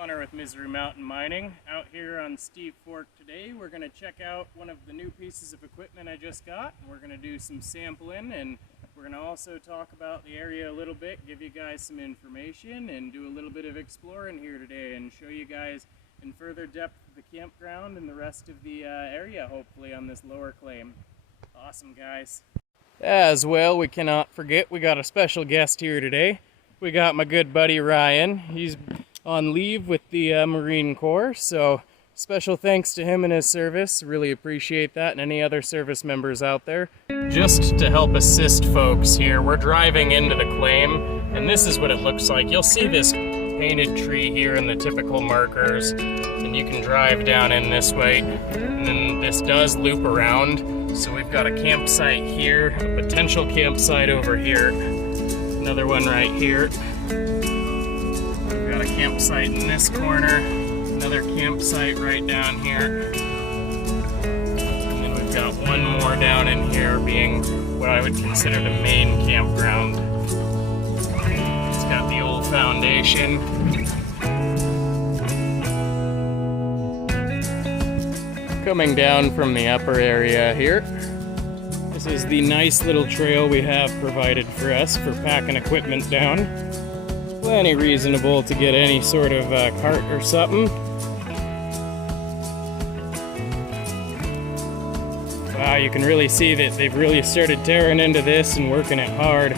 With Misery Mountain Mining out here on Steve Fork today. We're going to check out one of the new pieces of equipment I just got. We're going to do some sampling, and we're going to also talk about the area a little bit, give you guys some information, and do a little bit of exploring here today and show you guys in further depth the campground and the rest of the area, hopefully, on this lower claim. Awesome, guys. As well, we cannot forget we got a special guest here today. We got my good buddy Ryan. He's on leave with the Marine Corps, so special thanks to him and his service. Really appreciate that, and any other service members out there. Just to help assist folks here, we're driving into the claim, and this is what it looks like. You'll see this painted tree here in the typical markers, and you can drive down in this way, and then this does loop around. So we've got a campsite here, a potential campsite over here, another one right here. A campsite in this corner, another campsite right down here, and then we've got one more down in here being what I would consider the main campground. It's got the old foundation. Coming down from the upper area here, this is the nice little trail we have provided for us for packing equipment down. Plenty reasonable to get any sort of cart or something. Wow, you can really see that they've really started tearing into this and working it hard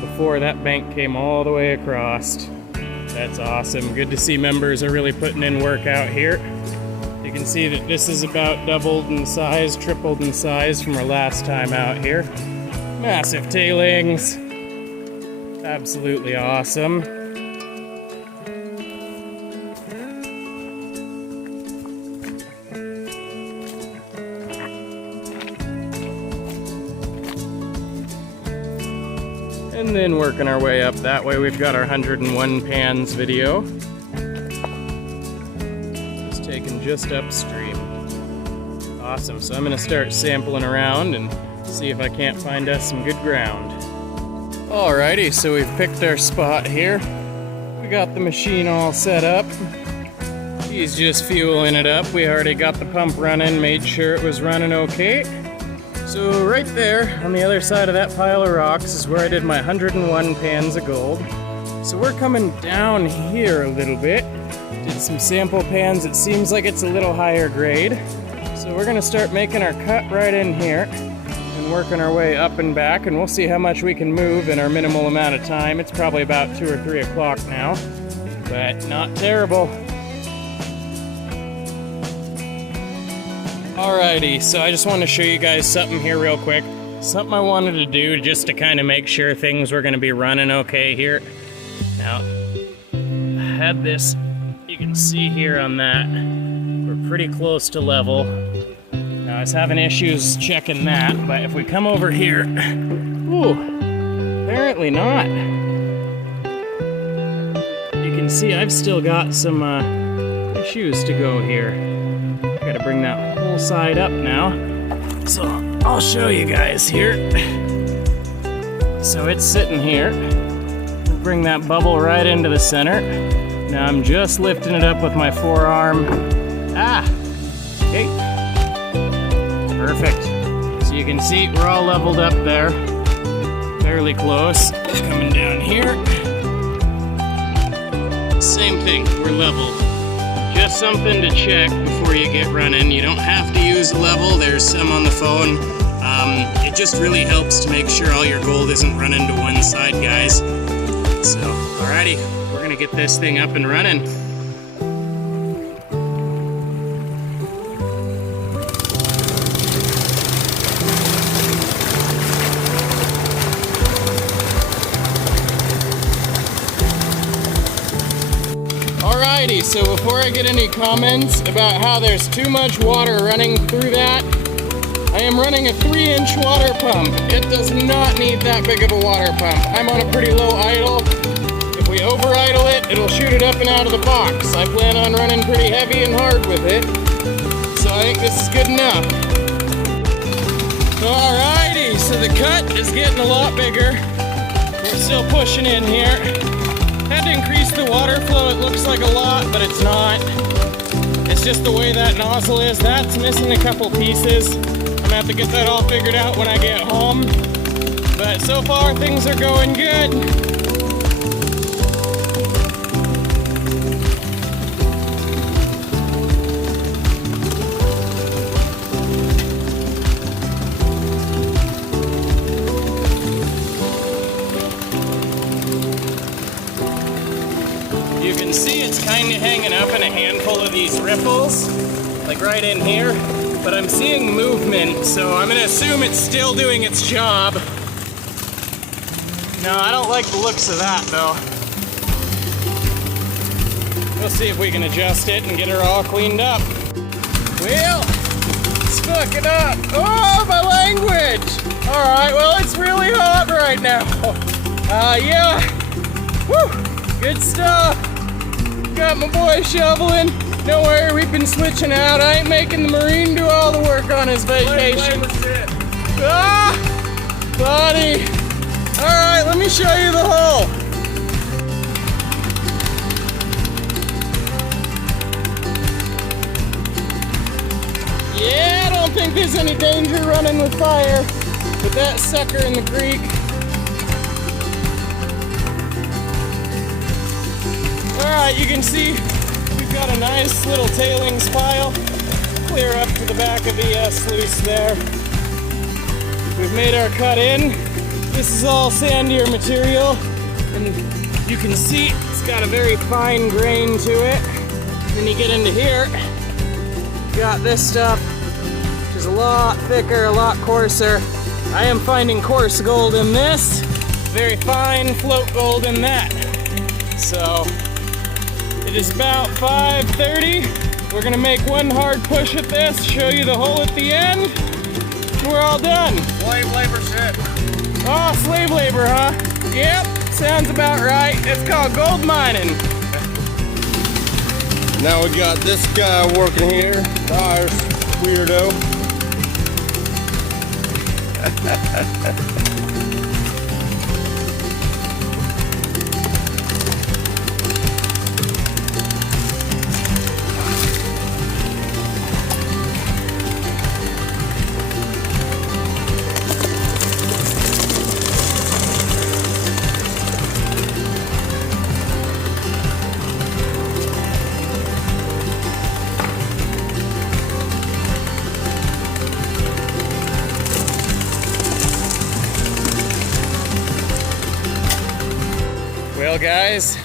before that bank came all the way across. That's awesome. Good to see members are really putting in work out here. You can see that this is about doubled in size, tripled in size from our last time out here. Massive tailings. Absolutely awesome. And then working our way up that way, we've got our 101 pans video. It's taken just upstream. Awesome, so I'm gonna start sampling around and see if I can't find us some good ground. Alrighty, so we've picked our spot here. We got the machine all set up. He's just fueling it up. We already got the pump running, made sure it was running okay. So right there on the other side of that pile of rocks is where I did my 101 pans of gold. So we're coming down here a little bit. Did some sample pans. It seems like it's a little higher grade. So we're gonna start making our cut right in here and working our way up and back, and we'll see how much we can move in our minimal amount of time. It's probably about 2 or 3 o'clock now, but not terrible. Alrighty, so I just want to show you guys something here real quick. Something I wanted to do just to kind of make sure things were going to be running okay here. Now, I had this, you can see here on that, we're pretty close to level. Now I was having issues checking that, but if we come over here, ooh, apparently not. You can see I've still got some issues to go here. Gotta bring that whole side up now. So I'll show you guys here. So it's sitting here. Bring that bubble right into the center. Now I'm just lifting it up with my forearm. Ah, okay. Perfect. So you can see we're all leveled up there. Fairly close. Coming down here. Same thing, we're leveled. Just something to check before you get running. You don't have to use a level. There's some on the phone. It just really helps to make sure all your gold isn't running to one side, guys. So, alrighty, we're gonna get this thing up and running. Alrighty, so before I get any comments about how there's too much water running through that, I am running a 3-inch water pump. It does not need that big of a water pump. I'm on a pretty low idle. If we over idle it, it'll shoot it up and out of the box. I plan on running pretty heavy and hard with it, so I think this is good enough. Alrighty, so the cut is getting a lot bigger. We're still pushing in here. Had to increase the water flow. It looks like a lot, but it's not. It's just the way that nozzle is. That's missing a couple pieces. I'm gonna have to get that all figured out when I get home. But so far, things are going good. You can see it's kind of hanging up in a handful of these ripples, like right in here, but I'm seeing movement, so I'm gonna assume it's still doing its job. No, I don't like the looks of that though. We'll see if we can adjust it and get her all cleaned up. Well, let's fuck it up. Oh, my language! Alright, well it's really hot right now. Yeah. Woo! Good stuff. Got my boy shoveling. Don't worry, we've been switching out. I ain't making the Marine do all the work on his vacation. Ah, buddy. All right, let me show you the hole. Yeah, I don't think there's any danger running with fire with that sucker in the creek. Alright, you can see we've got a nice little tailings pile clear up to the back of the sluice there. We've made our cut in. This is all sandier material, and you can see it's got a very fine grain to it. Then you get into here, you got this stuff, which is a lot thicker, a lot coarser. I am finding coarse gold in this, very fine float gold in that. So, it is about 5:30. We're gonna make one hard push at this, show you the hole at the end, and we're all done. Slave labor shit. Oh, slave labor, huh? Yep, sounds about right. It's called gold mining. Now we got this guy working here. Tires, weirdo. Well guys,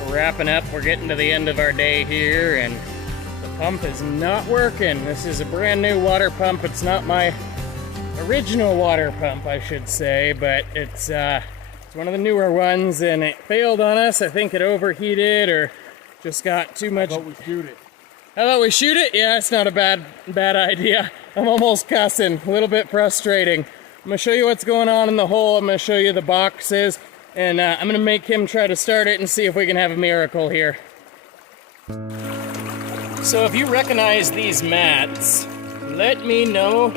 we're wrapping up. We're getting to the end of our day here, and the pump is not working. This is a brand new water pump. It's not my original water pump, I should say, but it's one of the newer ones, and it failed on us. I think it overheated or just got too much. How about we shoot it? How about we shoot it? Yeah, it's not a bad idea. I'm almost cussing. A little bit frustrating. I'm gonna show you what's going on in the hole. I'm gonna show you the boxes. And I'm gonna make him try to start it and see if we can have a miracle here. So if you recognize these mats, let me know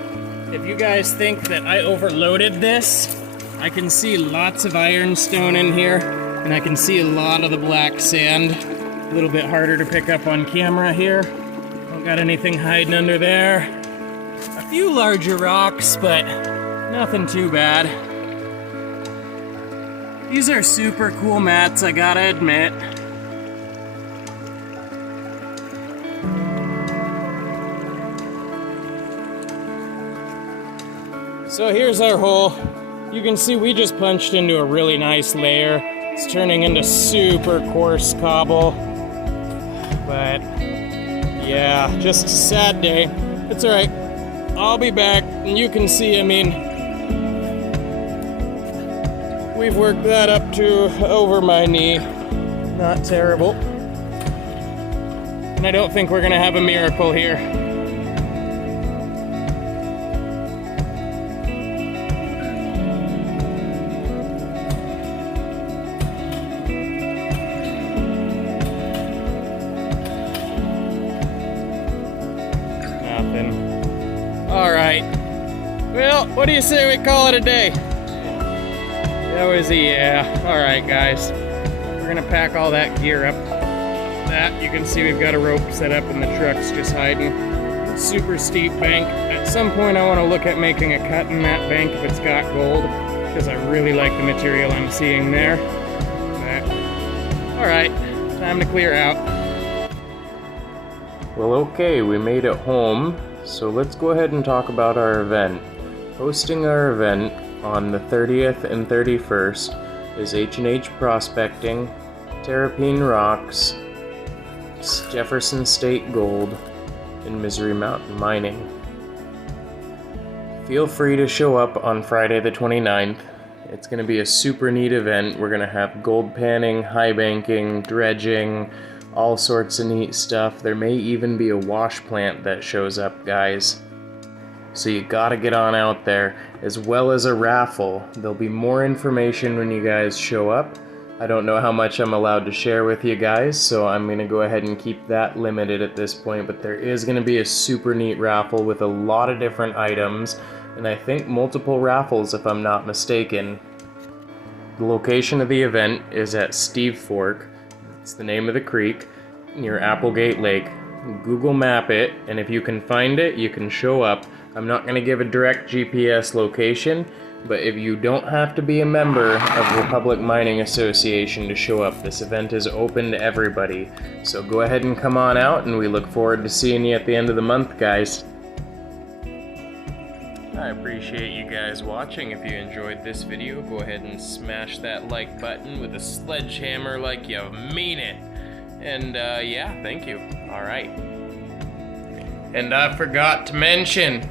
if you guys think that I overloaded this. I can see lots of ironstone in here, and I can see a lot of the black sand. A little bit harder to pick up on camera here. Don't got anything hiding under there. A few larger rocks, but nothing too bad. These are super cool mats, I gotta admit. So here's our hole. You can see we just punched into a really nice layer. It's turning into super coarse cobble. But yeah, just a sad day. It's alright. I'll be back, and you can see, I mean, we've worked that up to over my knee. Not terrible. And I don't think we're gonna have a miracle here. Nothing. All right. Well, what do you say we call it a day? That was a yeah. Alright guys, we're gonna pack all that gear up. That, you can see we've got a rope set up and the truck's just hiding. Super steep bank. At some point I want to look at making a cut in that bank if it's got gold, because I really like the material I'm seeing there. Alright, time to clear out. Well, okay, we made it home, so let's go ahead and talk about our event. Hosting our event on the 30th and 31st is H&H Prospecting, Terrapin Rocks, Jefferson State Gold, and Misery Mountain Mining. Feel free to show up on Friday the 29th. It's going to be a super neat event. We're going to have gold panning, high banking, dredging, all sorts of neat stuff. There may even be a wash plant that shows up, guys. So you gotta get on out there, as well as a raffle. There'll be more information when you guys show up. I don't know how much I'm allowed to share with you guys, so I'm going to go ahead and keep that limited at this point, but there is going to be a super neat raffle with a lot of different items, and I think multiple raffles if I'm not mistaken. The location of the event is at Steve Fork. It's the name of the creek, near Applegate Lake. Google map it, and if you can find it, you can show up. I'm not going to give a direct GPS location, but if you don't have to be a member of Republic Mining Association to show up, this event is open to everybody. So go ahead and come on out, and we look forward to seeing you at the end of the month, guys. I appreciate you guys watching. If you enjoyed this video, go ahead and smash that like button with a sledgehammer like you mean it. And yeah, thank you. Alright. And I forgot to mention,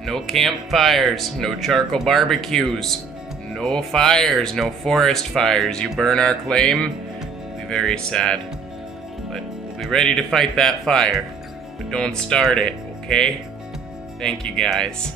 no campfires, no charcoal barbecues, no fires, no forest fires. You burn our claim, we'll be very sad. But we'll be ready to fight that fire. But don't start it, okay? Thank you guys.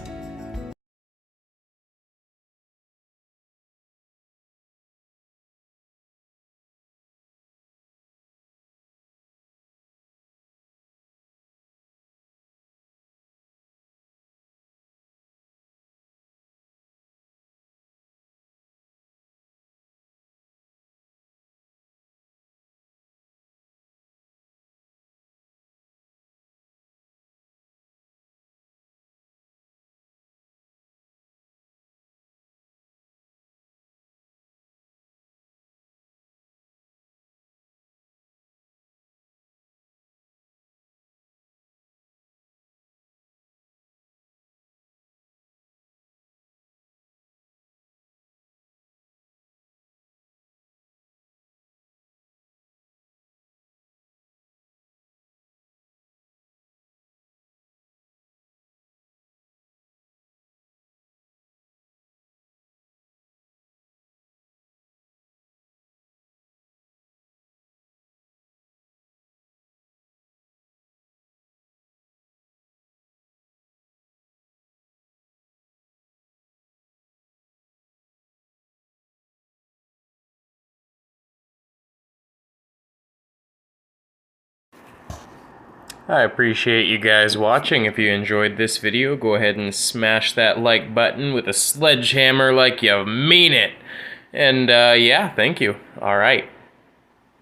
I appreciate you guys watching. If you enjoyed this video, go ahead and smash that like button with a sledgehammer like you mean it. And yeah, thank you. Alright.